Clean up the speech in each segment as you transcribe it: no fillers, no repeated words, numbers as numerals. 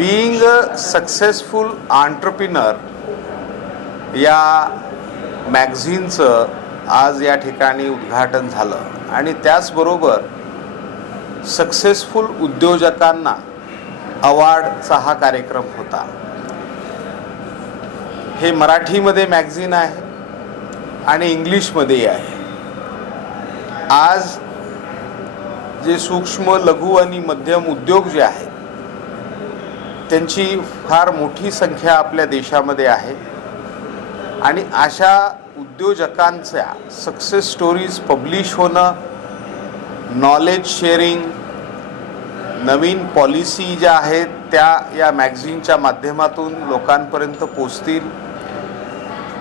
Being a successful entrepreneur या मॅगझिनचं आज या ठिकाणी उद्घाटन झालं आणि त्याचबरोबर सक्सेसफुल उद्योजकांना अवॉर्डचा हा कार्यक्रम होता. हे मराठीमध्ये मॅगझिन आहे आणि इंग्लिशमध्येही आहे. आज जे सूक्ष्म लघु आणि मध्यम उद्योग जे आहेत त्यांची फार मोठी संख्या आपल्या देशामध्ये आहे आणि अशा उद्योजकांच्या सक्सेस स्टोरीज पब्लिश होणं, नॉलेज शेअरिंग, नवीन पॉलिसी ज्या आहेत त्या या मॅगझिनच्या माध्यमातून लोकांपर्यंत पोचतील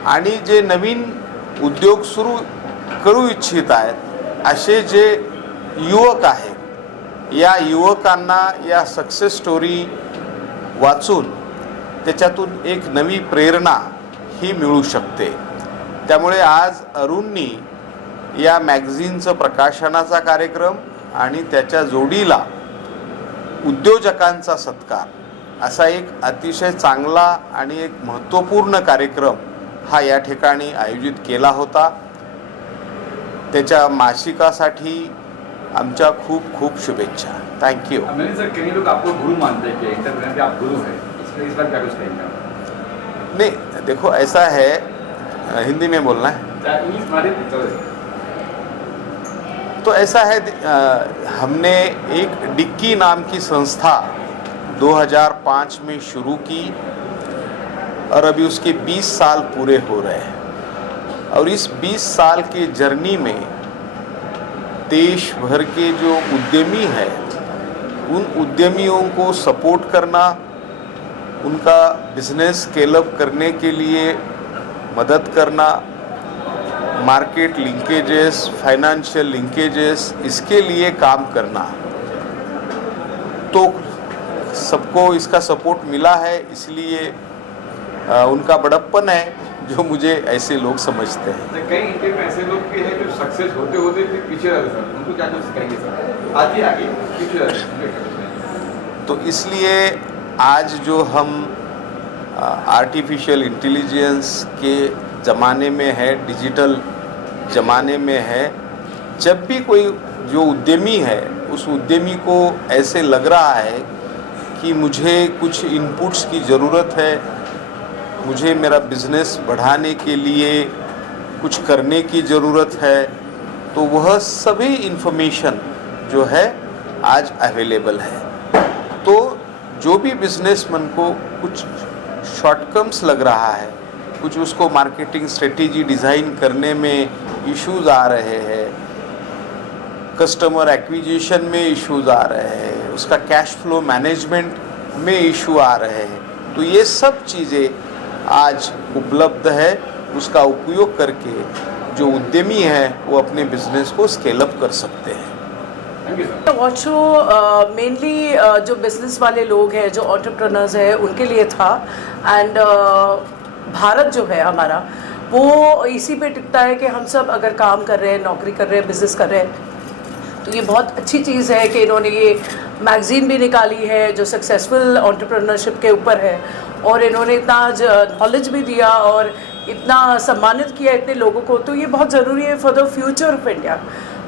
आणि जे नवीन उद्योग सुरू करू इच्छित आहेत असे जे युवक आहेत या युवकांना या सक्सेस स्टोरी वाचून त्याच्यातून एक नवी प्रेरणा ही मिळू शकते. त्यामुळे आज अरुणनी या मॅगझिनचं प्रकाशनाचा कार्यक्रम आणि त्याच्या जोडीला उद्योजकांचा सत्कार असा एक अतिशय चांगला आणि एक महत्त्वपूर्ण कार्यक्रम हा या ठिकाणी आयोजित केला होता. त्याच्या मासिकासाठी आमच्या खूप खूप शुभेच्छा. Thank you. सर, कई लोग आपको गुरु मानते हैं कि इंटरप्रेन्योर के आप गुरु हैं, इस बार क्या कुछ कहेंगे? नहीं, देखो ऐसा है, हिंदी में बोलना है तो ऐसा है, हमने एक डिक्की नाम की संस्था 2005 में शुरू की और अभी उसके 20 साल पूरे हो रहे हैं और इस 20 साल के जर्नी में देश भर के जो उद्यमी हैं उन उद्यमियों को सपोर्ट करना, उनका बिजनेस स्केल अप करने के लिए मदद करना, मार्केट लिंकेजेस, फाइनेंशियल लिंकेजेस, इसके लिए काम करना. तो सबको इसका सपोर्ट मिला है, इसलिए उनका बड़प्पन है जो मुझे ऐसे लोग समझते हैं. कई इंडिया में ऐसे लोग भी हैं जो सक्सेस होते होते फिर पीछे रह सर, उनको क्या कुछ कहेंगे सर? आगे आगे पीछे रह. तो इसलिए आज जो हम आर्टिफिशियल इंटेलिजेंस के ज़माने में है, डिजिटल ज़माने में है, जब भी कोई जो उद्यमी है उस उद्यमी को ऐसे लग रहा है कि मुझे कुछ इनपुट्स की ज़रूरत है, मुझे मेरा बिज़नेस बढ़ाने के लिए कुछ करने की ज़रूरत है, तो वह सभी इन्फॉर्मेशन जो है आज अवेलेबल है. तो जो भी बिजनेसमैन को कुछ शॉर्टकम्स लग रहा है, कुछ उसको मार्केटिंग स्ट्रेटेजी डिज़ाइन करने में इश्यूज़ आ रहे हैं, कस्टमर एक्विजिशन में इश्यूज़ आ रहे हैं, उसका कैश फ्लो मैनेजमेंट में इशू आ रहे हैं, तो ये सब चीज़ें आज उपलब्ध है. उसका उपयोग करके जो उद्यमी है वो अपने बिजनेस को स्केल अप कर सकते हैं. वॉच शो मेनली जो बिजनेस वाले लोग हैं, जो एंटरप्रेन्योर्स हैं, उनके लिए था. एंड भारत जो है हमारा वो इसी पे टिकता है कि हम सब अगर काम कर रहे हैं, नौकरी कर रहे हैं, बिजनेस कर रहे हैं, तो ये बहुत अच्छी चीज़ है कि इन्होंने ये मैगज़ीन भी निकाली है जो सक्सेसफुल एंटरप्रेन्योरशिप के ऊपर है और इन्होंने इतना नॉलेज भी दिया और इतना सम्मानित किया इतने लोगों को. तो ये बहुत ज़रूरी है for the future of India.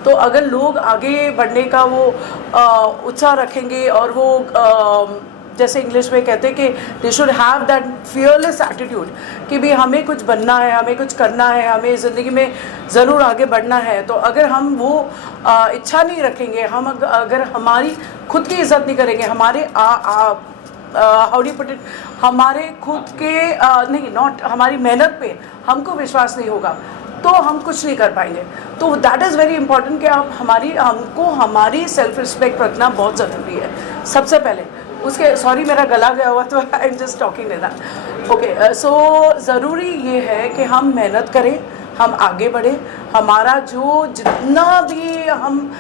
तो अगर लोग आगे बढ़ने का वो उत्साह रखेंगे और वो जैसे इंग्लिश में कहते हैं कि they should have that fearless attitude कि भी हमें कुछ बनना है, हमें कुछ करना है, हमें ज़िंदगी में ज़रूर आगे बढ़ना है. तो अगर हम वो इच्छा नहीं रखेंगे, हम अगर हमारी खुद की इज़्ज़त नहीं करेंगे, हमारे हाउ डू पुट इट, हमारे खुद के नहीं नॉट हमारी मेहनत पे हमको विश्वास नहीं होगा तो हम कुछ नहीं कर पाएंगे. तो दैट इज़ वेरी इंपॉर्टेंट कि आप हमको हमारी सेल्फ रिस्पेक्ट रखना बहुत ज़रूरी है सबसे पहले. उसके सॉरी मेरा गला गया हुआ तो I am just talking in that. Okay, so ज़रूरी ये है कि हम मेहनत करें, हम आगे बढ़ें, हमारा जो जितना भी हम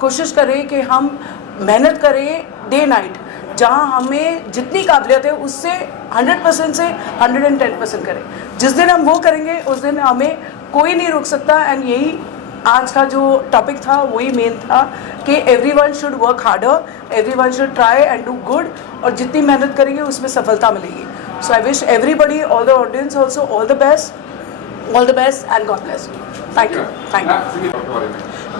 कोशिश करें कि हम मेहनत करें डे नाइट, जहाँ हमें जितनी काबिलियत है उससे 100% से 110% करें. जिस दिन हम वो करेंगे उस दिन हमें कोई नहीं रोक सकता. एंड यही आज का जो टॉपिक था वही मेन था कि everyone should work harder, everyone should try and do good, और जितनी मेहनत करेंगे उसमें सफलता मिलेगी. So I wish everybody, all the audience also, all the best and God bless. Thank you.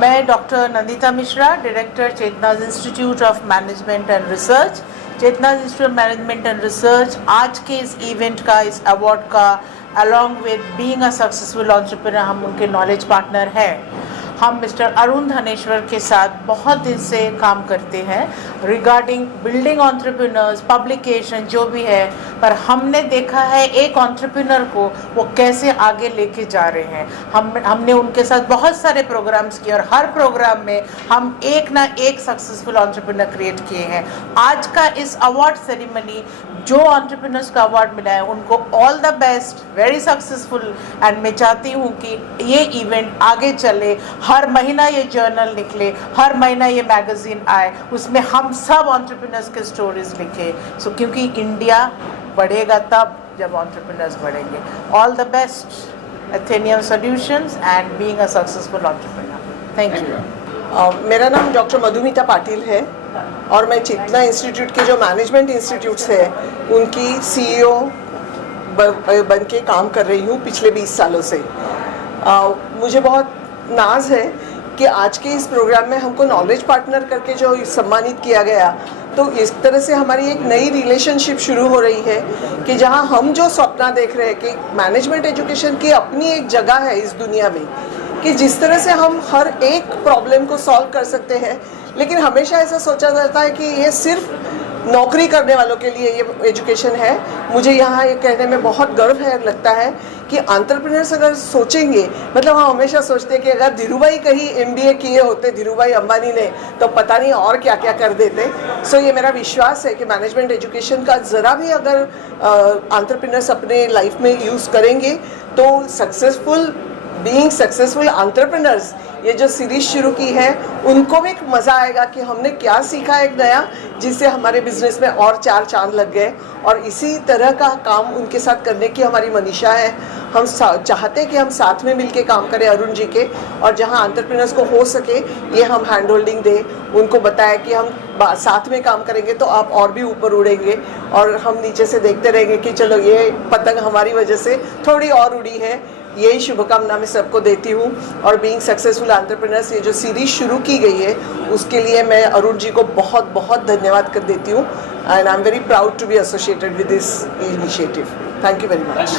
मैं doctor Nandita Mishra, director Chetana's Institute of Management and Research. Chetana's Institute of Management and Research आज के इस इवेंट का, इस अवार्ड का, along with being a successful entrepreneur, हम उनके knowledge partner हैं. हम मिस्टर अरुण धनेश्वर के साथ बहुत दिन से काम करते हैं रिगार्डिंग बिल्डिंग एंटरप्रेन्योर्स, पब्लिकेशन जो भी है, पर हमने देखा है एक एंटरप्रेन्योर को वो कैसे आगे लेके जा रहे हैं. हमने उनके साथ बहुत सारे प्रोग्राम्स किए और हर प्रोग्राम में हम एक ना एक सक्सेसफुल एंटरप्रेन्योर क्रिएट किए हैं. आज का इस अवार्ड सेरेमनी जो एंटरप्रेन्योर्स का अवार्ड मिला है उनको all the best, very successful. And मैं चाहती हूँ कि ये इवेंट आगे चले, हर महीना ये जर्नल निकले, हर महीना ये मैगजीन आए, उसमें हम सब एंटरप्रेन्योर्स के स्टोरीज लिखें. सो क्योंकि इंडिया बढ़ेगा तब जब एंटरप्रेन्योर्स बढ़ेंगे. All the best Athenium Solutions and being a successful entrepreneur. Thank you. मेरा नाम डॉक्टर मधुमिता पाटिल है और मैं चेतना इंस्टीट्यूट के जो मैनेजमेंट इंस्टीट्यूट्स है उनकी CEO बन के काम कर रही हूँ पिछले 20 सालों से. मुझे बहुत नाज है कि आज के इस प्रोग्राम में हमको नॉलेज पार्टनर करके जो सम्मानित किया गया, तो इस तरह से हमारी एक नई रिलेशनशिप शुरू हो रही है कि जहां हम जो सपना देख रहे हैं कि मैनेजमेंट एजुकेशन की अपनी एक जगह है इस दुनिया में, कि जिस तरह से हम हर एक प्रॉब्लम को सॉल्व कर सकते हैं. लेकिन हमेशा ऐसा सोचा जाता है कि ये सिर्फ नौकरी करने वालों के लिए ये एजुकेशन है. मुझे यहाँ ये कहने में बहुत गर्व है, लगता है कि एंटरप्रेन्योर्स अगर सोचेंगे, मतलब हम हमेशा सोचते हैं कि अगर धीरूभाई कहीं MBA किए होते, धीरूभाई अंबानी ने, तो पता नहीं और क्या क्या कर देते. सो ये मेरा विश्वास है कि मैनेजमेंट एजुकेशन का ज़रा भी अगर एंटरप्रेन्योर्स अपने लाइफ में यूज़ करेंगे तो बीइंग सक्सेसफुल एंटरप्रेन्योर्स, ये जो सीरीज शुरू की है, उनको भी मज़ा आएगा कि हमने क्या सीखा एक नया, जिससे हमारे बिजनेस में और 4 चांद लग गए. और इसी तरह का काम उनके साथ करने की हमारी मनीषा है. हम चाहते हैं कि हम साथ में मिलके काम करें अरुण जी के, और जहां एंटरप्रेन्योर्स को हो सके ये हम हैंड होल्डिंग दें, उनको बताया कि हम साथ में काम करेंगे तो आप और भी ऊपर उड़ेंगे, और हम नीचे से देखते रहेंगे कि चलो ये पतंग हमारी वजह से थोड़ी और उड़ी है. यही शुभकामना मैं सबको देती हूँ. और बीइंग सक्सेसफुल एंटरप्रेन्योर्स, ये जो सीरीज शुरू की गई है उसके लिए मैं अरुण जी को बहुत बहुत धन्यवाद कर देती हूँ. And I am very proud to be associated with this initiative. Thank you very much.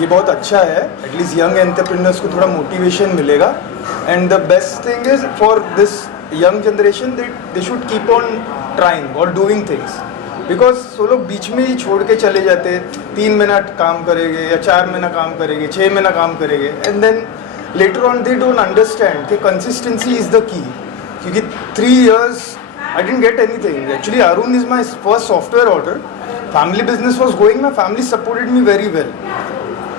ये बहुत अच्छा है, एटलीस्ट यंग एंटरप्रेन्योर्स को थोड़ा मोटिवेशन मिलेगा. And the best thing is for this young generation they should keep on trying और doing things, because वो लोग बीच में ही छोड़ के चले जाते हैं. 3 महीना काम करेंगे या 4 महीना काम करेंगे, 6 महीना काम करेंगे, and then later on they don't understand कि कंसिस्टेंसी इज़ द की. क्योंकि 3 years I didn't get anything. Actually, Arun is my first software order. Family business was going, my family supported me very well.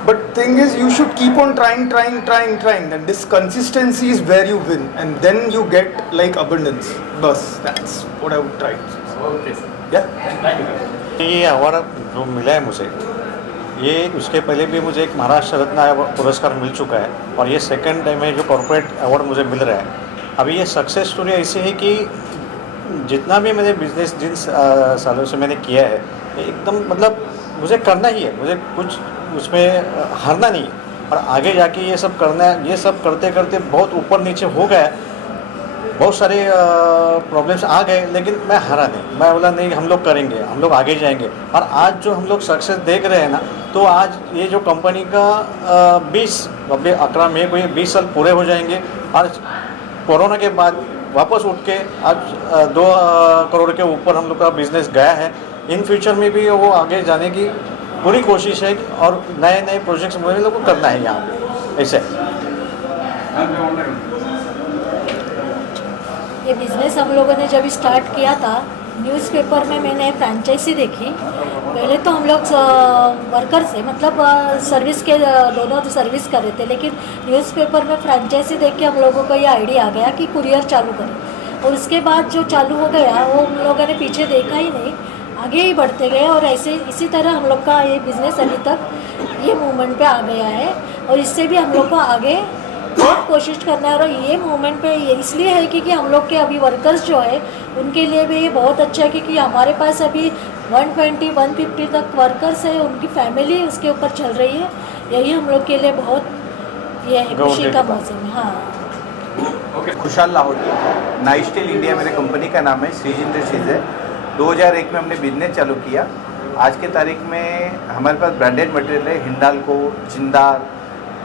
But thing is, you should keep on trying. And this consistency is where you win. And then you get like abundance. Bus, that's what I would try. Okay, sir. Yeah? Thank you, sir. ये award जो मिला है मुझे, ये उसके पहले भी मुझे एक महाराष्ट्र रत्न पुरस्कार मिल चुका है, और ये सेकंड टाइम है जो कॉर्पोरेट अवार्ड मुझे मिल रहा है. अभी ये सक्सेस स्टोरी ऐसी है कि जितना भी मैंने बिजनेस जिन सालों से मैंने किया है, एकदम मतलब मुझे करना ही है, मुझे कुछ उसमें हारना नहीं है, और आगे जाके ये सब करना है. ये सब करते करते बहुत ऊपर नीचे हो गया, बहुत सारे प्रॉब्लम्स आ गए, लेकिन मैं हारा नहीं. मैं बोला नहीं, हम लोग करेंगे, हम लोग आगे जाएंगे. और आज जो हम लोग सक्सेस देख रहे हैं ना, तो आज ये जो कंपनी का 11 मई को ये 20 साल पूरे हो जाएंगे. और कोरोना के बाद वापस उठ के आज 2 करोड़ के ऊपर हम लोग का बिजनेस गया है. इन फ्यूचर में भी वो आगे जाने की पूरी कोशिश है, और नए नए प्रोजेक्ट्स मुझे लोग को करना है यहाँ पे. ऐसे ये बिज़नेस हम लोगों ने जब स्टार्ट किया था, न्यूज़पेपर में मैंने फ्रेंचाइजी देखी. पहले तो हम लोग वर्कर से, मतलब सर्विस के दोनों तो सर्विस कर रहे थे, लेकिन न्यूज़पेपर में फ्रेंचाइजी देख के हम लोगों को ये आइडिया आ गया कि कुरियर चालू करें. और उसके बाद जो चालू हो गया वो हम लोगों ने पीछे देखा ही नहीं, आगे ही बढ़ते गए. और ऐसे इसी तरह हम लोग का ये बिज़नेस अभी तक ये मूवमेंट पे आ गया है, और इससे भी हम लोग को आगे बहुत कोशिश करना है। और ये मोमेंट पे ये इसलिए है क्योंकि हम लोग के अभी वर्कर्स जो है उनके लिए भी ये बहुत अच्छा है, क्योंकि हमारे पास अभी 120-150 तक वर्कर्स है, उनकी फैमिली उसके ऊपर चल रही है। यही हम लोग के लिए बहुत ये है खुशी का मौसम है। हाँ, खुशहाल लाहौरी, नाइस्टिल इंडिया मेरे कंपनी का नाम है, श्रीज इंडस्ट्रीज है। 2001 में हमने बिजनेस चालू किया। आज के तारीख में हमारे पास ब्रांडेड मटेरियल है, हिंडाल्को, जिंदाल,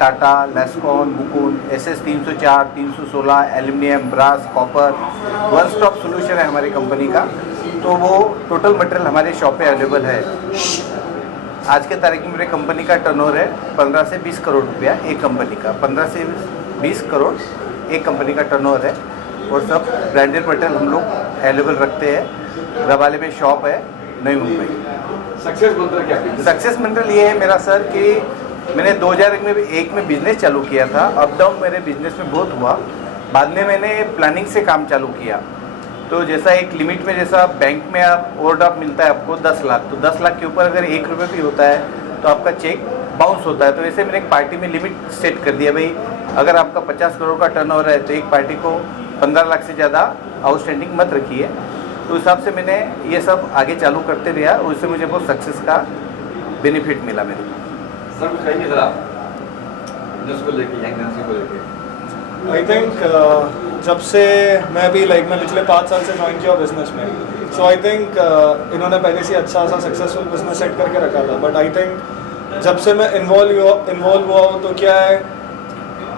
टाटा, लेस्कॉन, Mukund, SS 304, 316, aluminium, brass, copper, one stop solution है हमारी कंपनी का। तो वो टोटल मटेरियल हमारे शॉप पे अवेलेबल है। आज के तारीख में मेरे कंपनी का टर्नओवर है 15 से 20 करोड़ रुपया एक कंपनी का, 15 से 20 करोड़ एक कंपनी का टर्नओवर है। और सब ब्रांडेड मटेरियल हम लोग अवेलेबल रखते हैं। रवाले में शॉप है, नई मुंबई। सक्सेस मंत्र क्या है? सक्सेस मंत्र ये है मेरा सर कि मैंने 2001 में बिजनेस चालू किया था। अप डाउन मेरे बिजनेस में बहुत हुआ। बाद में मैंने प्लानिंग से काम चालू किया। तो जैसा एक लिमिट में, जैसा बैंक में आप ओवरड्राफ्ट मिलता है आपको 10 लाख, तो 10 लाख के ऊपर अगर 1 रुपये भी होता है तो आपका चेक बाउंस होता है। तो वैसे मैंने एक पार्टी में लिमिट सेट कर दिया, भाई अगर आपका 50 करोड़ का टर्नओवर है तो एक पार्टी को 15 लाख से ज़्यादा आउटस्टैंडिंग मत रखिए। तो हिसाब से मैंने ये सब आगे चालू करते रहा, उससे मुझे बहुत सक्सेस का बेनिफिट मिला मेरे को। सर कुछ कहेंगे सर आप बिजनेस को लेके, यंग जनरेशन को लेके? आई थिंक जब से मैं पिछले 5 साल से ज्वाइन किया बिजनेस में, सो आई थिंक इन्होंने पहले से अच्छा सा सक्सेसफुल बिजनेस सेट करके रखा था। बट आई थिंक जब से मैं इन्वॉल्व हुआ हूँ तो क्या है,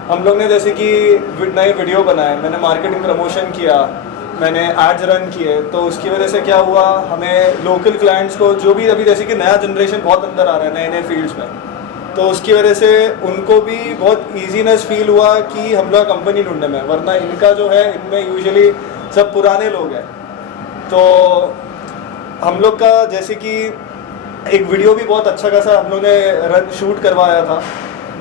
हम लोग ने जैसे कि नए वीडियो बनाए, मैंने मार्केटिंग प्रमोशन किया, मैंने एड्स रन किए। तो उसकी वजह से क्या हुआ, हमें लोकल क्लाइंट्स को जो भी अभी जैसे कि नया जनरेशन बहुत अंदर आ रहा है नए नए फील्ड्स में, तो उसकी वजह से उनको भी बहुत ईजीनेस फील हुआ कि हम लोग कंपनी ढूंढने में, वरना इनका जो है इनमें यूजुअली सब पुराने लोग हैं। तो हम लोग का जैसे कि एक वीडियो भी बहुत अच्छा खासा हम लोग ने शूट करवाया था,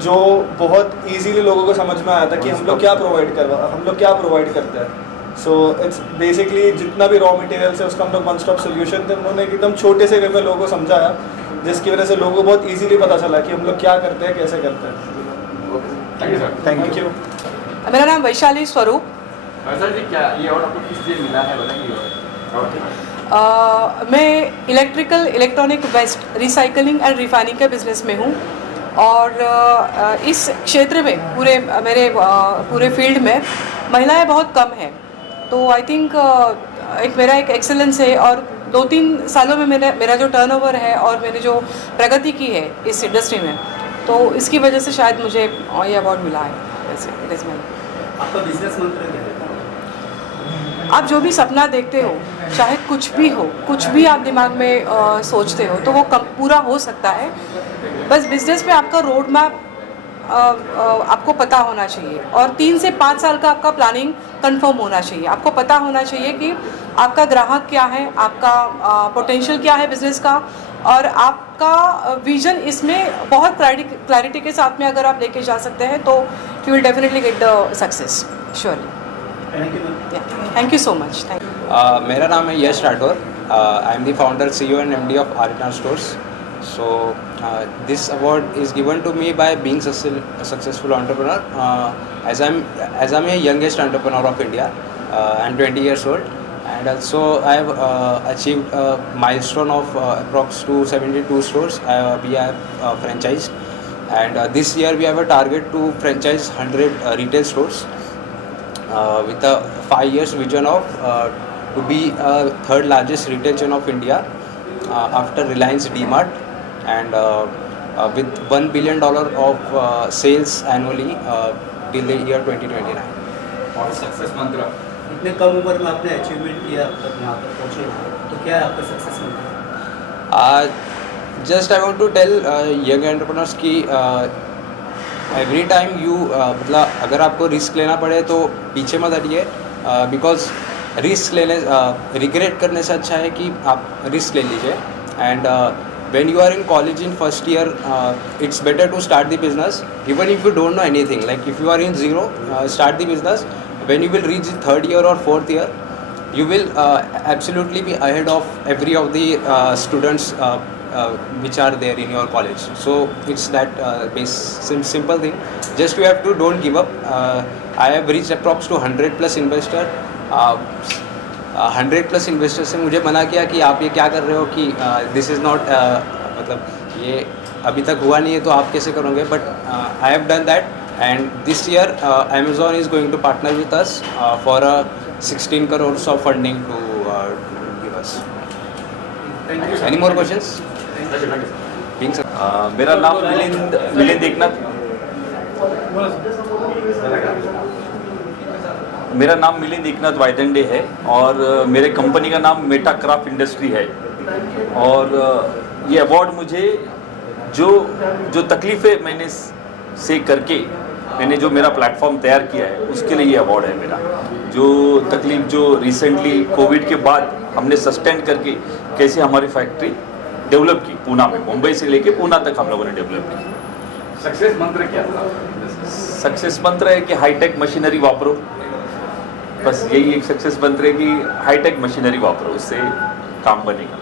जो बहुत इजीली लोगों को समझ में आया था कि हम लोग क्या प्रोवाइड करते हैं। सो इट्स बेसिकली जितना भी रॉ मटेरियल है उसका हम लोग वन स्टॉप सोल्यूशन थे। उन्होंने एकदम छोटे से वे में लोगों को समझाया, जिसकी वजह से लोगों को बहुत इजीली पता चला कि हम लोग क्या करते हैं, कैसे करते हैं। Thank you sir. Thank you. मेरा नाम वैशाली स्वरूप। सर जी, क्या ये अवार्ड आपको किस लिए मिला है, बताएंगे? मैं electronic waste recycling and refining के बिज़नेस में हूँ। और इस क्षेत्र में मेरे पूरे फील्ड में महिलाएं बहुत कम हैं। तो आई थिंक मेरा एक एक्सेलेंस है। और 2-3 सालों में मेरा जो टर्नओवर है और मैंने जो प्रगति की है इस इंडस्ट्री में, तो इसकी वजह से शायद मुझे ये अवार्ड मिला है। वैसे इट इज़ माय। आपका बिजनेस मंत्र क्या है? आप जो भी सपना देखते हो, चाहे कुछ भी हो, कुछ भी आप दिमाग में सोचते हो, तो वो पूरा हो सकता है। बस बिजनेस में आपका रोड मैप आपको पता होना चाहिए, और 3 से 5 साल का आपका प्लानिंग कंफर्म होना चाहिए। आपको पता होना चाहिए कि आपका ग्राहक क्या है, आपका पोटेंशियल क्या है बिजनेस का, और आपका विजन इसमें बहुत क्लैरिटी के साथ में अगर आप लेके जा सकते हैं तो you will definitely get the success surely. Thank you so much. मेरा नाम है Yash Rathore. I am the founder, CEO and MD of Aritna stores. So this award is given to me by being a successful entrepreneur. As I'm a youngest entrepreneur of India. I'm 20 years old, and also I have achieved a milestone of approx 272 stores. We have franchised, and this year we have a target to franchise 100 retail stores with a 5 years vision of to be a third largest retail chain of India after Reliance DMart. And with $1 billion of sales annually till the year 2029. और success मंत्र? इतने कम उम्र में आपने achievement किया, अब तक यहाँ तक पहुँचे, तो क्या है आपका सक्सेस मंत्र? Just I want to tell young entrepreneurs कि every time you मतलब अगर आपको रिस्क लेना पड़े तो पीछे मत हटिए, बिकॉज रिस्क लेने रिग्रेट करने से अच्छा है कि आप रिस्क ले लीजिए। And when you are in college in first year, it's better to start the business even if you don't know anything. Like if you are in zero, start the business. When you will reach the 3rd year or 4th year, you will absolutely be ahead of every of the students which are there in your college. So it's that simple thing. Just you have to don't give up. I have reached approx to 100+ investor. 100+ investor से मुझे मना किया कि आप ये क्या कर रहे हो, कि दिस इज़ नॉट, मतलब ये अभी तक हुआ नहीं है तो आप कैसे करोगे. But I have done that, and this year Amazon is going to partner with us for a 16 crores of funding to give us. Any more questions? मेरा नाम मिलिंद एकनाथ मेरा नाम मिलिंद एकनाथ वायदंडे है और मेरे कंपनी का नाम मेटा क्राफ्ट इंडस्ट्री है. और ये अवार्ड मुझे जो तकलीफ़ें मैंने से करके मैंने जो मेरा प्लेटफॉर्म तैयार किया है उसके लिए ये अवार्ड है मेरा. जो तकलीफ जो रिसेंटली कोविड के बाद हमने सस्टेन करके कैसे हमारी फैक्ट्री डेवलप की पूना में, मुंबई से लेके पूना तक हम लोगों ने डेवलप की. सक्सेस मंत्र क्या था? सक्सेस मंत्र है कि हाईटेक मशीनरी वापरो. बस यही एक सक्सेस मंत्र है कि हाईटेक मशीनरी वापरो, उससे काम बनेगा.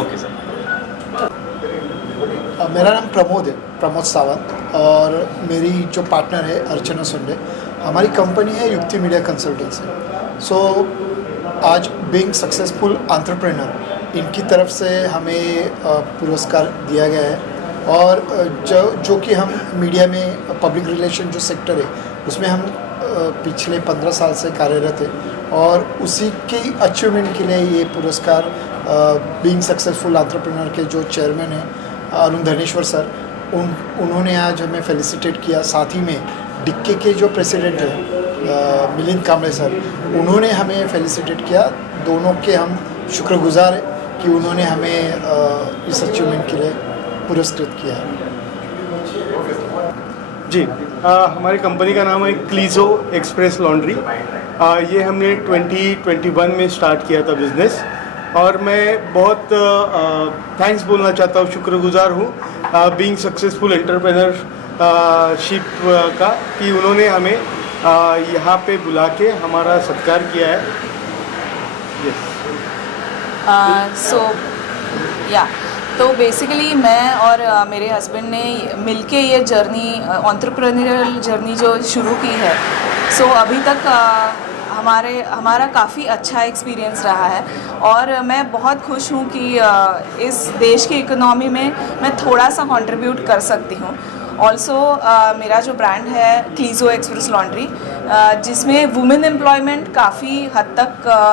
Okay sir. मेरा नाम प्रमोद सावंत और मेरी जो पार्टनर है अर्चना सुंडे. हमारी कंपनी है युक्ति मीडिया कंसल्टेंसी. सो आज बीइंग सक्सेसफुल एंटरप्रेन्योर इनकी तरफ से हमें पुरस्कार दिया गया है. और जो कि हम मीडिया में पब्लिक रिलेशन जो सेक्टर है उसमें हम पिछले 15 साल से कार्यरत है और उसी की अचीवमेंट के लिए ये पुरस्कार बीइंग सक्सेसफुल एंटरप्रेन्योर के जो चेयरमैन हैं अरुण धनेश्वर सर, उन्होंने आज हमें फेलिसिटेट किया. साथ ही में डिक्के के जो प्रेसिडेंट हैं मिलिंद कांबळे सर, उन्होंने हमें फेलिसिटेट किया. दोनों के हम शुक्रगुजार हैं कि उन्होंने हमें इस अचीवमेंट के लिए पुरस्कृत किया. जी, हमारी कंपनी का नाम है क्लीजो एक्सप्रेस लॉन्ड्री. ये हमने 2021 में स्टार्ट किया था बिज़नेस और मैं बहुत थैंक्स बोलना चाहता हूँ, शुक्रगुजार हूँ बीइंग सक्सेसफुल एंटरप्रेन्योरशिप का कि उन्होंने हमें यहाँ पे बुला के हमारा सत्कार किया है. तो बेसिकली मैं और मेरे हस्बैंड ने मिलके ये जर्नी, एंटरप्रेन्योरियल जर्नी जो शुरू की है. सो अभी तक हमारा काफ़ी अच्छा एक्सपीरियंस रहा है और मैं बहुत खुश हूँ कि इस देश की इकोनॉमी में मैं थोड़ा सा कंट्रीब्यूट कर सकती हूँ. ऑल्सो मेरा जो ब्रांड है क्लीजो एक्सप्रेस लॉन्ड्री, जिसमें वुमेन एम्प्लॉयमेंट काफ़ी हद तक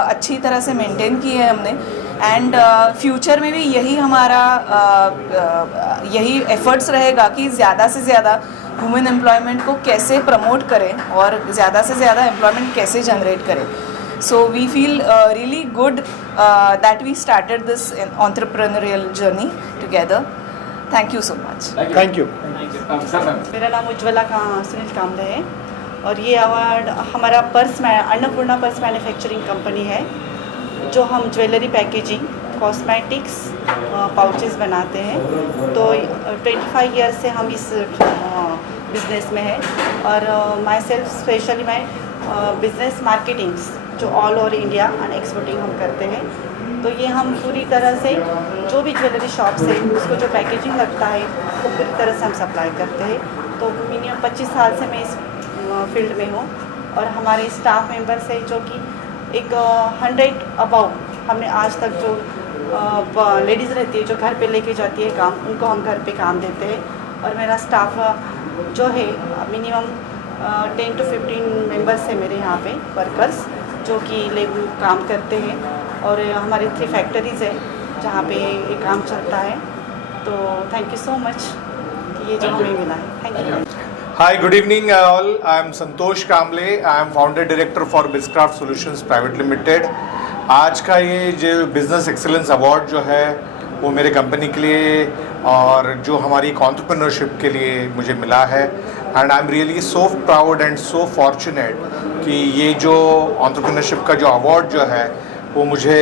अच्छी तरह से मेंटेन की है हमने. एंड फ्यूचर में भी यही हमारा यही एफर्ट्स रहेगा कि ज़्यादा से ज़्यादा वुमेन एम्प्लॉयमेंट को कैसे प्रमोट करें और ज़्यादा से ज़्यादा एम्प्लॉयमेंट कैसे जनरेट करें. So we feel really good that we started this entrepreneurial journey together. Thank you so much. Thank you. मेरा नाम उज्ज्वला सुनील कामले है और ये अवार्ड हमारा अन्नपूर्णा पर्स मैन्युफैक्चरिंग कंपनी है, जो हम ज्वेलरी पैकेजिंग, कॉस्मेटिक्स, पाउचेस बनाते हैं. तो 25 ईयर्स से हम इस बिज़नेस में है और माई सेल्फ स्पेशली मैं बिज़नेस मार्केटिंग्स जो all over India and exporting हम करते हैं. तो ये हम पूरी तरह से जो भी ज्वेलरी शॉप्स है उसको जो पैकेजिंग लगता है वो पूरी तरह से हम सप्लाई करते हैं. तो मिनिमम 25 साल से मैं इस फील्ड में हूँ और हमारे स्टाफ मेंबर्स है जो कि एक 100 अबाउ हमने आज तक जो लेडीज़ रहती है जो घर पे लेके जाती है काम, उनको हम घर पे काम देते हैं. और मेरा स्टाफ जो है मिनिमम 10 to 15 मेंबर्स है मेरे यहाँ पे वर्कर्स जो कि लेबर काम करते हैं. और हमारे 3 फैक्ट्रीज़ है जहाँ पे ये काम चलता है. तो थैंक यू सो मच ये जो हमें मिला है. Thank you. Hi, good evening all. I am Santosh Kamble. I am founder director for BizCraft Solutions Private Limited. आज का ये जो बिज़नेस एक्सीलेंस अवार्ड जो है वो मेरे कंपनी के लिए और जो हमारी एंटरप्रेन्योरशिप के लिए मुझे मिला है. And I am really so proud and so fortunate कि ये जो एंटरप्रेन्योरशिप का जो अवार्ड जो है वो मुझे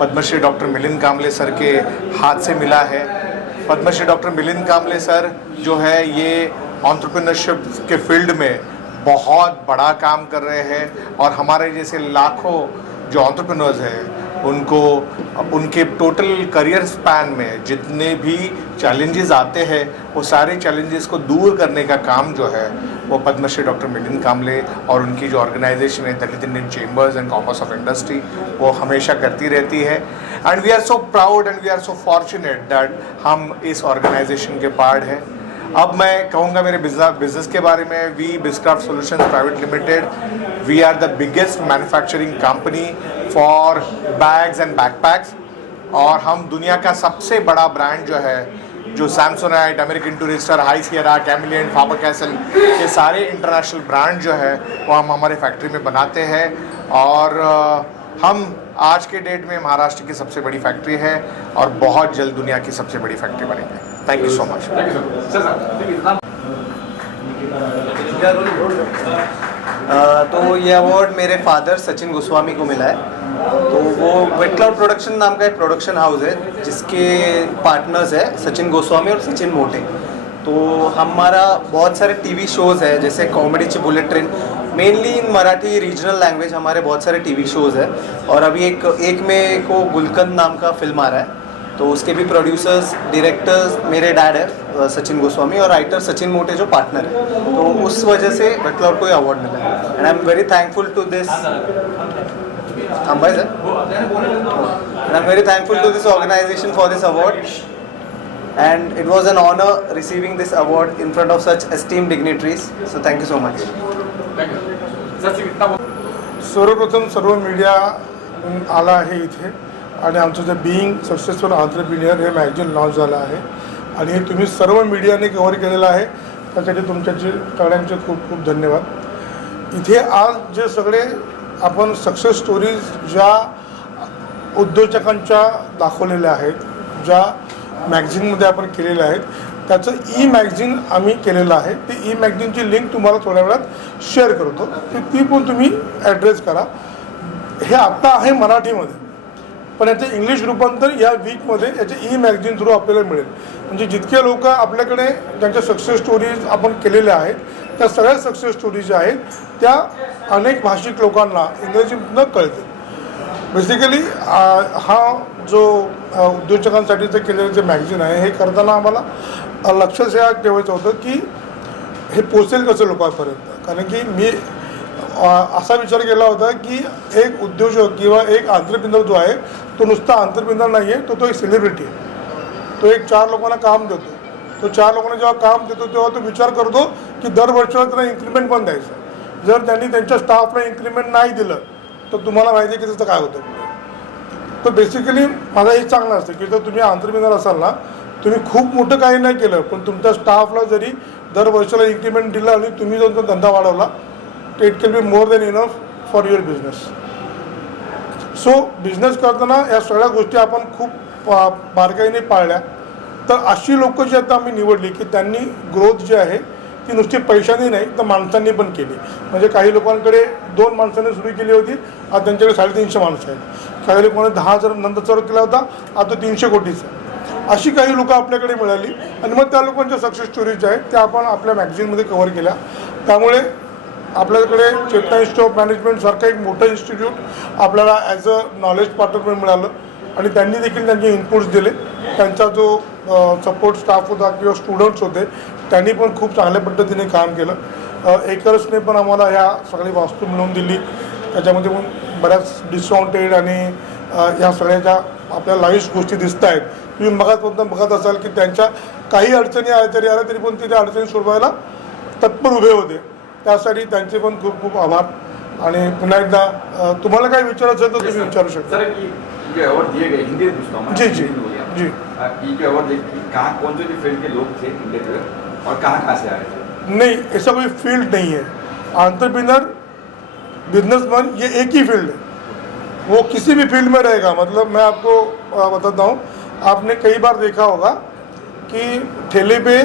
पद्मश्री डॉक्टर मिलिंद कांबले सर के हाथ से मिला है. पद्मश्री डॉक्टर मिलिंद कांबले सर जो है ये एंटरप्रेन्योरशिप के फील्ड में बहुत बड़ा काम कर रहे हैं और हमारे जैसे लाखों जो एंटरप्रेन्योर्स हैं उनको उनके टोटल करियर स्पैन में जितने भी चैलेंजेस आते हैं वो सारे चैलेंजेस को दूर करने का काम जो है वो पद्मश्री डॉक्टर मिलिंद कांबले और उनकी जो ऑर्गेनाइजेशन है Dalit Indian chambers and commerce of industry वो हमेशा करती रहती है। And we are so proud and we are so fortunate that हम इस ऑर्गेनाइजेशन के पार्ट हैं। अब मैं कहूँगा मेरे बिजनेस के बारे में। We Biscraft Solutions Private Limited, we are the biggest manufacturing company for bags and backpacks, और हम दुनिया का सबसे बड़ा ब्रांड जो है, जो Samsonite, American Tourister, High Sierra, कैमिलियन, फाबर कैसल, ये सारे इंटरनेशनल ब्रांड जो है वो हम हमारे फैक्ट्री में बनाते हैं। और हम आज के डेट में महाराष्ट्र की सबसे बड़ी फैक्ट्री है और बहुत जल्द दुनिया की सबसे बड़ी फैक्ट्री बनेंगे। Thank you so much. तो ये अवार्ड मेरे फादर सचिन गोस्वामी को मिला है। तो वो वेट क्लाउड प्रोडक्शन नाम का एक प्रोडक्शन हाउस है जिसके पार्टनर्स है सचिन गोस्वामी और सचिन मोटे। तो हमारा बहुत सारे टीवी शोज़ है जैसे कॉमेडीची bullet train, mainly in Marathi regional language हमारे बहुत सारे टीवी शोज़ है। और अभी एक में को गुलकंद नाम का फिल्म आ रहा है, तो उसके भी प्रोड्यूसर्स डायरेक्टर्स मेरे डैड है सचिन गोस्वामी और राइटर सचिन मोटे जो पार्टनर है। तो उस वजह से वेट क्लाउड को ये अवार्ड मिला है and I am very thankful to this and I'm very thankful to this organization for this award, and it was an honor receiving this award in front of such esteemed dignitaries, so thank you so much. सर्वप्रथम सर्व media आला आहे इथे आणि आमचं जे being successful entrepreneur हे magazine launch झालं आहे आणि हे तुम्ही सर्व मीडियाने कव्हर केलेलं आहे, त्यासाठी तुमच्याचे सगळ्यांचे खूप खूप धन्यवाद। इथे आज जे सगळे आपण सक्सेस स्टोरीज ज्या उद्योजकांच्या दाखवलेल्या आहेत, ज्या मॅगझिनमध्ये आपण केलेल्या आहेत, त्याचं ई मॅगझिन आम्ही केलेलं आहे। ती ई मॅगझिनची लिंक तुम्हाला थोड्या वेळात शेअर करतो, ती पण तुम्ही ॲड्रेस करा। हे आत्ता आहे मराठीमध्ये, पण याचं इंग्लिश रूपांतर या वीकमध्ये याचे ई मॅगझिन थ्रू आपल्याला मिळेल। म्हणजे जितके लोक आपल्याकडे ज्यांच्या सक्सेस स्टोरीज आपण केलेल्या आहेत त्या सगळ्या सक्सेस स्टोरीज ज्या आहेत त्या अनेक भाषिक लोकांना इंग्रजीतनं कळतील। बेसिकली हा जो उद्योजकांसाठीचं केलेलं जे मॅगझिन आहे हे करताना आम्हाला लक्षात हे ठेवायचं होतं की हे पोचेल कसं लोकांपर्यंत, कारण की मी असा विचार केला होता की एक उद्योजक किंवा एक एंटरप्रेन्योर जो आहे तो नुसता एंटरप्रेन्योर नाही आहे, तो एक सेलिब्रिटी आहे। तो एक 4 लोकांना काम देतो, तो 4 लोकांना जेव्हा काम देतो तेव्हा तो विचार करतो की दर वर्षाला त्यांना इन्क्रीमेंट पण द्यायचं। जर त्यांनी त्यांच्या स्टाफला इन्क्रीमेंट नाही दिलं तर तुम्हाला माहिती आहे की त्याचं काय होतं। तर बेसिकली माझा हेच चांगलं असतं की जर तुम्ही एंटरप्रेन्योर असाल ना, तुम्ही खूप मोठं काही नाही केलं पण तुमच्या स्टाफला जरी दर वर्षाला इन्क्रीमेंट दिलं आणि तुम्ही जर तो धंदा वाढवला, it can be more than enough for your business. So business करताना या सगळ्या गोष्टी आपण खूप बारकाईने पाळल्या, तर अशी लोक जी आता आम्ही निवडली की त्यांनी ग्रोथ जी आहे ती नुसती पैशाने नाही तर माणसांनी पण केली। म्हणजे काही लोकांकडे 2 माणसांनी सुरू केली होती, आता त्यांच्याकडे 350 माणसं आहेत। काही लोकांनी 10,000 नंतर चालू केला होता, आता 300 कोटीचा। अशी काही लोकं आपल्याकडे मिळाली आणि मग त्या लोकांच्या सक्सेस स्टोरीज ज्या आहेत त्या आपण आपल्या मॅगझिनमध्ये कव्हर केल्या। त्यामुळे आपल्याकडे चेतना इन्स्टिट्यूट ऑफ मॅनेजमेंटसारखं एक मोठं इन्स्टिट्यूट आपल्याला ॲज अ नॉलेज पार्टनर मिळालं आणि त्यांनी देखील त्यांचे इनपुट्स दिले। त्यांचा जो सपोर्ट स्टाफ होता किंवा स्टुडंट्स होते त्यांनी पण खूप चांगल्या पद्धतीने काम केलं। एकर्सने पण आम्हाला ह्या सगळी वास्तू मिळवून दिली, त्याच्यामध्ये पण बऱ्याच डिस्काउंटेड आणि ह्या सगळ्या ज्या आपल्या लाईव्ह गोष्टी दिसत आहेत, तुम्ही बघत असाल की त्यांच्या काही अडचणी आल्या तरी पण ते त्या अडचणी सोडवायला तत्पर उभे होते। त्यासाठी त्यांचे पण खूप खूप आभार। आणि पुन्हा एकदा तुम्हाला काही विचारायचं असेल तर तुम्ही विचारू शकता। ये अवार्ड दिए गए हिंदी में पूछता हूँ। जी जी जी। ये अवार्ड कहाँ कौन से भी फील्ड के लोग थे इंडिया के और कहाँ से आए थे? नहीं, ऐसा कोई फील्ड नहीं है। एंटरप्रेन्योर बिजनेसमैन ये एक ही फील्ड है, वो किसी भी फील्ड में रहेगा। मतलब मैं आपको बताता हूँ, आपने कई बार देखा होगा कि ठेले पे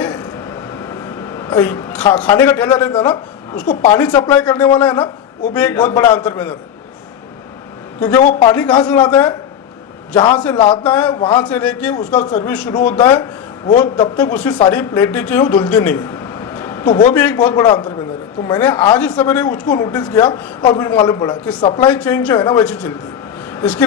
खाने का ठेला रहता है ना, उसको पानी सप्लाई करने वाला है ना, वो भी एक बहुत बड़ा एंटरप्रेन्योर है। क्योंकि वो पानी कहाँ से लाता है, जहाँ से लाता है वहाँ से लेके उसका सर्विस शुरू होता है, वो तब तक उसकी सारी प्लेटें जो है वो धुलती नहीं है। तो वो भी एक बहुत बड़ा एंटरप्रेन्योर है। तो मैंने आज इस सवेरे उसको नोटिस किया और मुझे मालूम पड़ा कि सप्लाई चेन जो है ना वैसी चलती है। इसके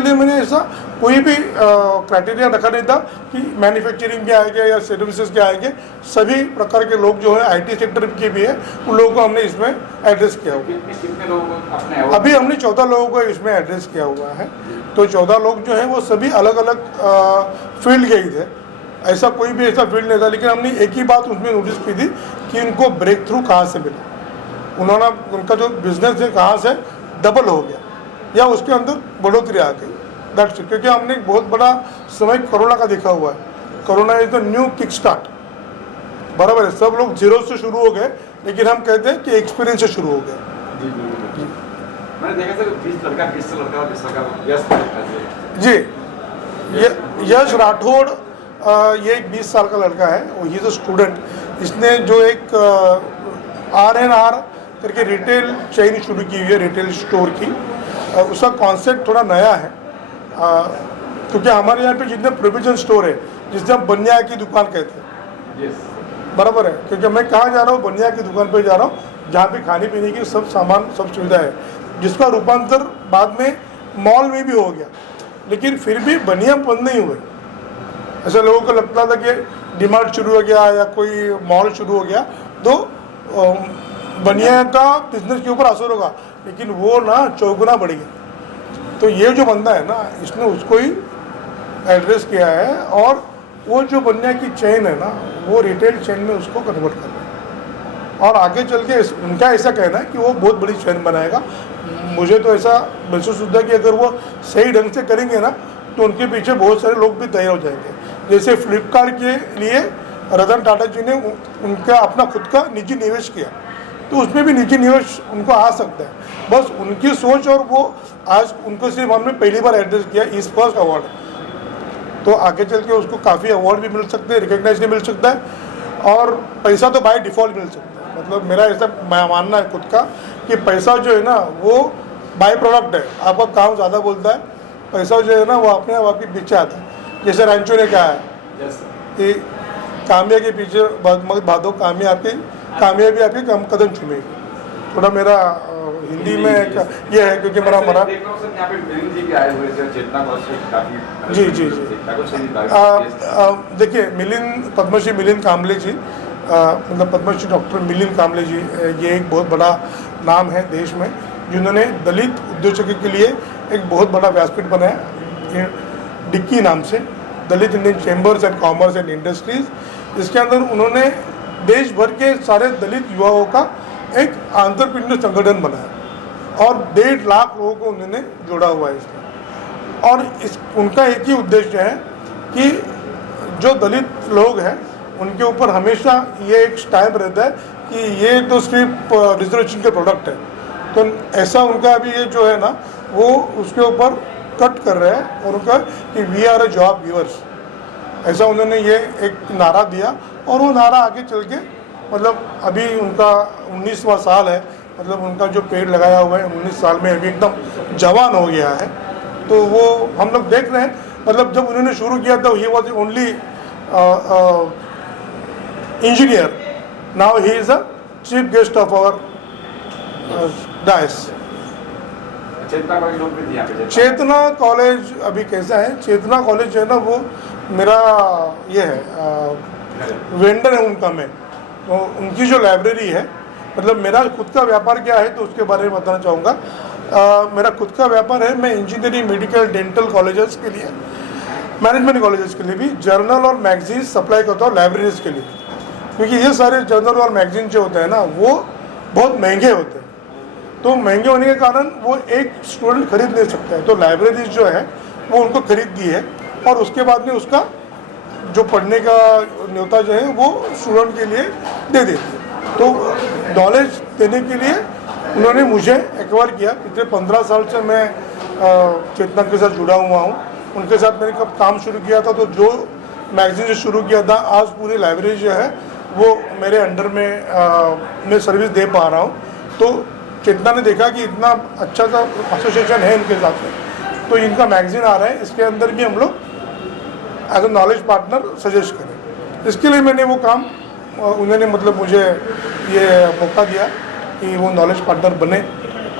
लिए मैंने ऐसा कोई भी क्राइटेरिया रखा नहीं था कि मैन्युफैक्चरिंग के आएंगे या सर्विसेज के आएंगे। सभी प्रकार के लोग जो है आईटी सेक्टर के भी है, उन लोगों को हमने इसमें एड्रेस किया हुआ है। कितने लोगों को अपने award अभी हमने 14 लोगों को इसमें एड्रेस किया हुआ है। तो 14 लोग जो है वो सभी अलग अलग फील्ड के ही थे, ऐसा कोई भी ऐसा फील्ड नहीं था। लेकिन हमने एक ही बात उसमें नोटिस की थी कि इनको ब्रेक थ्रू कहाँ से मिला, उनका जो बिजनेस है कहाँ से डबल हो गया या उसके अंदर बढ़ोतरी आ गई। That's it. क्योंकि हमने एक बहुत बड़ा समय कोरोना का देखा हुआ है। Corona is the new kick start, बराबर है। सब लोग जीरो से शुरू हो गए, लेकिन हम कहते हैं कि एक्सपीरियंस से शुरू हो गए। जी बिल्कुल। मैंने देखा सर 20 लड़का जी, यश राठौड़ ये एक 20 साल का लड़का है, ही इज़ अ स्टूडेंट। इसने जो एक RNR करके रिटेल चेन शुरू की हुई है, रिटेल स्टोर की। उसका कॉन्सेप्ट थोड़ा नया है, क्योंकि हमारे यहाँ पे जितने प्रोविजन स्टोर है, जिससे हम बनिया की दुकान कहते हैं, बराबर है। क्योंकि मैं कहाँ जा रहा हूँ, बनिया की दुकान पे जा रहा हूँ, जहाँ पे खाने पीने की सब सामान, सब सुविधा है, जिसका रूपांतर बाद में मॉल में भी हो गया। लेकिन फिर भी बनिया बंद नहीं हुए। ऐसा लोगों को लगता था कि डिमार्ट शुरू हो गया या कोई मॉल शुरू हो गया तो बनिया का बिजनेस के ऊपर असर होगा, लेकिन वो ना चौगुना बढ़ गया। तो ये जो बंदा है ना, इसने उसको ही एड्रेस किया है, और वो जो बनिया की चेन है ना, वो रिटेल चेन में उसको कन्वर्ट कर रहा है। और आगे चल के उनका ऐसा कहना है कि वो बहुत बड़ी चेन बनाएगा। मुझे तो ऐसा महसूस होता है कि अगर वो सही ढंग से करेंगे ना, तो उनके पीछे बहुत सारे लोग भी तैयार हो जाएंगे। जैसे फ्लिपकार्ट के लिए रतन टाटा जी ने उनका अपना खुद का निजी निवेश किया, तो उसमें भी निजी निवेश उनको आ सकता है। बस उनकी सोच, और वो आज उनको सिर्फ हमने पहली बार एड्रेस किया इस फर्स्ट अवार्ड, तो आगे चल के उसको काफ़ी अवार्ड भी मिल सकते हैं, रिकग्नाइज भी मिल सकता है, और पैसा तो बाय डिफ़ॉल्ट मिल सकता है। मतलब मेरा ऐसा मानना है खुद का कि पैसा जो है ना, वो बाय प्रोडक्ट है। आपका काम ज़्यादा बोलता है, पैसा जो है ना वो अपने आप आपके पीछे आता है। जैसे रैंचो ने कहा है कि कामया के पीछे मत भागो, कामयाबी आपके कदम चूमेगी। थोड़ा मेरा हिंदी में ये है, क्योंकि मेरा जी जी जी देखिए, पद्मश्री मिलिंद कांबले जी, मतलब पद्मश्री डॉक्टर मिलिंद कांबले जी, ये एक बहुत बड़ा नाम है देश में, जिन्होंने दलित उद्योजकों के लिए एक बहुत बड़ा व्यासपीठ बनाया डिक्की नाम से, Dalit Indian chambers and commerce and industries. इसके अंदर उन्होंने देश भर के सारे दलित युवाओं का एक एंटरप्रेन्योर संगठन बनाया, और 1.5 लाख लोगों को उन्होंने जोड़ा हुआ है इसमें। और उनका एक ही उद्देश्य है कि जो दलित लोग हैं उनके ऊपर हमेशा ये एक स्टैम्प रहता है कि ये तो सिर्फ रिजर्वेशन के प्रोडक्ट है। तो ऐसा उनका अभी ये जो है ना, वो उसके ऊपर कट कर रहे हैं, और उनका कि we are a job givers, ऐसा उन्होंने ये एक नारा दिया। और वो नारा आगे चल के, मतलब अभी उनका 19वां साल है, मतलब उनका जो पेड़ लगाया हुआ है 19 साल में अभी एकदम जवान हो गया है। तो वो हम लोग देख रहे हैं, मतलब जब उन्होंने शुरू किया था he was only engineer, now he is a chief guest of our dais. Chetna college अभी कैसा है, चेतना कॉलेज जो है ना, वो मेरा ये है वेंडर है उनका मैं। तो उनकी जो लाइब्रेरी है, मतलब मेरा खुद का व्यापार क्या है तो उसके बारे में बताना चाहूँगा। मेरा खुद का व्यापार है, मैं इंजीनियरिंग, मेडिकल, डेंटल कॉलेजेस के लिए, मैनेजमेंट कॉलेजेस के लिए भी जर्नल और मैगजीन सप्लाई करता हूँ लाइब्रेरीज के लिए। क्योंकि ये सारे जर्नल और मैगजीन जो होते हैं ना, वो बहुत महंगे होते हैं। तो महंगे होने के कारण वो एक स्टूडेंट खरीद नहीं सकता है। तो लाइब्रेरीज जो है वो उनको खरीद दी है, और उसके बाद में उसका जो पढ़ने का न्योता जो है वो स्टूडेंट के लिए दे देती है। तो नॉलेज देने के लिए उन्होंने मुझे एक्वायर किया। पिछले 15 साल से मैं चेतना के साथ जुड़ा हुआ हूँ। उनके साथ मैंने कब काम शुरू किया था, तो जो मैगजीन जो शुरू किया था, आज पूरी लाइब्रेरी जो है वो मेरे अंडर में मैं सर्विस दे पा रहा हूँ। तो चेतना ने देखा कि इतना अच्छा सा एसोसिएशन है इनके साथ में, तो इनका मैगजीन आ रहा है, इसके अंदर भी हम लोग as a knowledge partner suggest करें। इसके लिए मैंने वो काम, उन्होंने मतलब मुझे ये मौका दिया कि वो नॉलेज पार्टनर बने,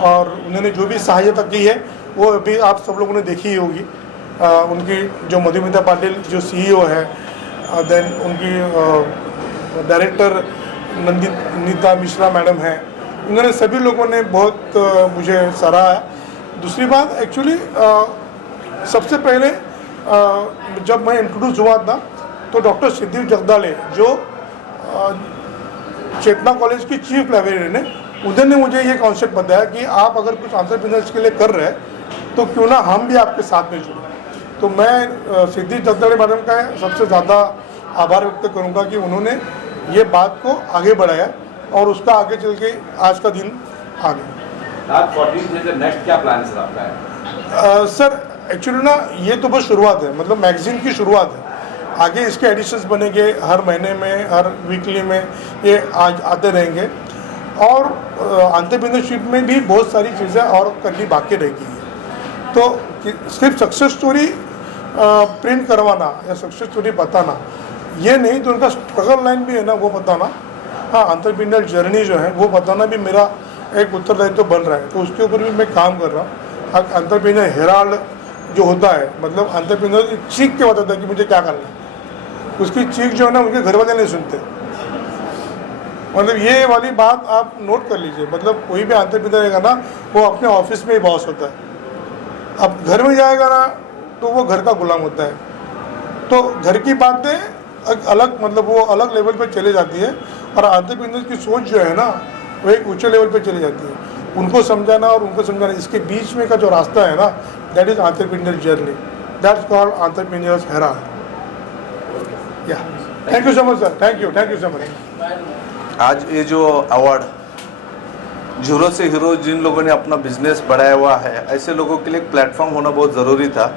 और उन्होंने जो भी सहायता की है वो अभी आप सब लोगों ने देखी ही होगी। उनकी जो मधुमिता पाटिल जो CEO है, देन उनकी डायरेक्टर नंदिता मिश्रा मैडम हैं, इन्होंने सभी लोगों ने बहुत मुझे सराहा है। दूसरी बात एक्चुअली सबसे पहले जब मैं इंट्रोड्यूस हुआ था तो डॉक्टर सिद्धि जगदाले जो चेतना कॉलेज की चीफ लाइब्रेरियन है, उन्होंने मुझे ये कॉन्सेप्ट बताया कि आप अगर कुछ एंटरप्रेन्योर्स के लिए कर रहे हैं तो क्यों ना हम भी आपके साथ में जुड़ें। तो मैं सिद्धि जगदाले मैडम का सबसे ज़्यादा आभार व्यक्त करूंगा कि उन्होंने ये बात को आगे बढ़ाया और उसका आगे चल के आज का दिन आ गया। आज 14 से नेक्स्ट क्या प्लान है आपका? सर एक्चुअली ना ये तो बस शुरुआत है, मतलब मैगजीन की शुरुआत है। आगे इसके एडिशंस बनेंगे, हर महीने में, हर वीकली में ये आज आते रहेंगे और एंटरप्रेन्योरशिप में भी बहुत सारी चीज़ें और करनी बाकी रहेगी। तो सिर्फ सक्सेस स्टोरी प्रिंट करवाना या सक्सेस स्टोरी बताना ये नहीं, तो उनका स्ट्रगल लाइन भी है ना वो बताना, हाँ एंटरप्रेन्योर जर्नी जो है वो बताना भी मेरा एक उत्तरदायित्व बन रहा है। तो उसके ऊपर भी मैं काम कर रहा हूँ। एंटरप्रेन्योर हेराल्ड जो होता है, मतलब एंटरप्रेन्योर चीख के बताता है कि मुझे क्या करना है, उसकी चीख जो है ना उनके घर वाले नहीं सुनते। मतलब ये वाली बात आप नोट कर लीजिए, मतलब कोई भी एंटरप्रेन्योर रहेगा ना वो अपने ऑफिस में ही बॉस होता है, अब घर में जाएगा ना तो वो घर का गुलाम होता है। तो घर की बातें अलग, मतलब वो अलग लेवल पे चले जाती है और एंटरप्रेन्योर की सोच जो है ना वो एक ऊंचे लेवल पे चली जाती है। उनको समझाना और उनको समझाना, इसके बीच में का जो रास्ता है ना, that is entrepreneur journey, that's called entrepreneurs herald. या thank you so much sir, thank you so much. आज ये जो अवार्ड जीरो से हीरो जिन लोगों ने अपना बिजनेस बढ़ाया हुआ है, ऐसे लोगों के लिए एक प्लेटफॉर्म होना बहुत ज़रूरी था।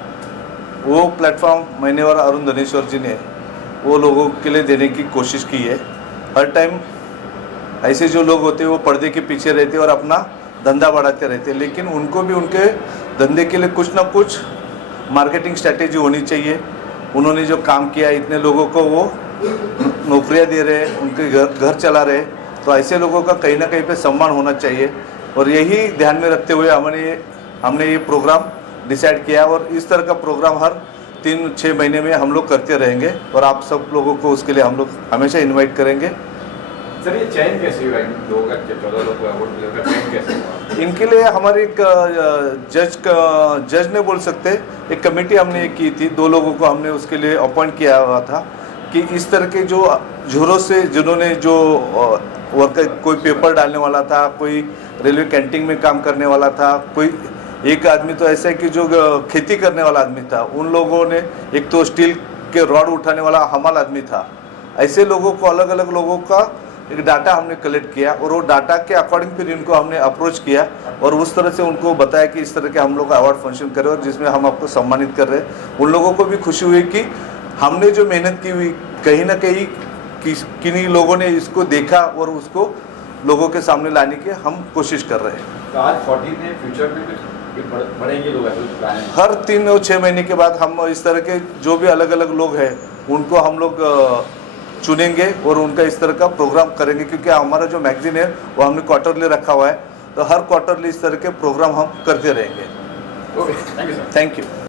वो प्लेटफॉर्म मैंने और अरुण धनेश्वर जी ने वो लोगों के लिए देने की कोशिश की है। हर टाइम ऐसे जो लोग होते हैं वो पर्दे के पीछे रहते और अपना धंधा बढ़ाते रहते, लेकिन उनको भी उनके धंधे के लिए कुछ ना कुछ मार्केटिंग स्ट्रैटेजी होनी चाहिए। उन्होंने जो काम किया, इतने लोगों को वो नौकरियां दे रहे, उनके घर चला रहे, तो ऐसे लोगों का कहीं ना कहीं पे सम्मान होना चाहिए। और यही ध्यान में रखते हुए हमने ये प्रोग्राम डिसाइड किया और इस तरह का प्रोग्राम हर 3-6 महीने में हम लोग करते रहेंगे और आप सब लोगों को उसके लिए हम लोग हमेशा इन्वाइट करेंगे। सर ये चयन कैसे हुआ? 14 लोग को अवार्ड मिलेगा, चयन कैसे हुआ? इनके लिए हमारे एक जज ने बोल सकते, एक कमेटी हमने की थी, 2 लोगों को हमने उसके लिए अपॉइंट किया हुआ था कि इस तरह के जो झूरों से जिन्होंने जो वर्कर, कोई पेपर डालने वाला था, कोई रेलवे कैंटीन में काम करने वाला था, कोई एक आदमी तो ऐसा है कि जो खेती करने वाला आदमी था, उन लोगों ने एक तो स्टील के रॉड उठाने वाला हमाल आदमी था। ऐसे लोगों को अलग अलग लोगों का एक डाटा हमने कलेक्ट किया और वो डाटा के अकॉर्डिंग फिर इनको हमने अप्रोच किया और उस तरह से उनको बताया कि इस तरह के हम लोग अवार्ड फंक्शन करें और जिसमें हम आपको सम्मानित कर रहे हैं। उन लोगों को भी खुशी हुई कि हमने जो मेहनत की हुई कहीं ना कहीं किन्हीं लोगों ने इसको देखा और उसको लोगों के सामने लाने की हम कोशिश कर रहे हैं। तो आज 14 में फ्यूचर में कुछ बढ़ेंगे लोग, हर 3 और 6 महीने के बाद हम इस तरह के जो भी अलग अलग लोग हैं उनको हम लोग चुनेंगे और उनका इस तरह का प्रोग्राम करेंगे, क्योंकि हमारा जो मैगजीन है वो हमने क्वार्टरली रखा हुआ है, तो हर क्वार्टरली इस तरह के प्रोग्राम हम करते रहेंगे। Okay, thank you sir. Thank you.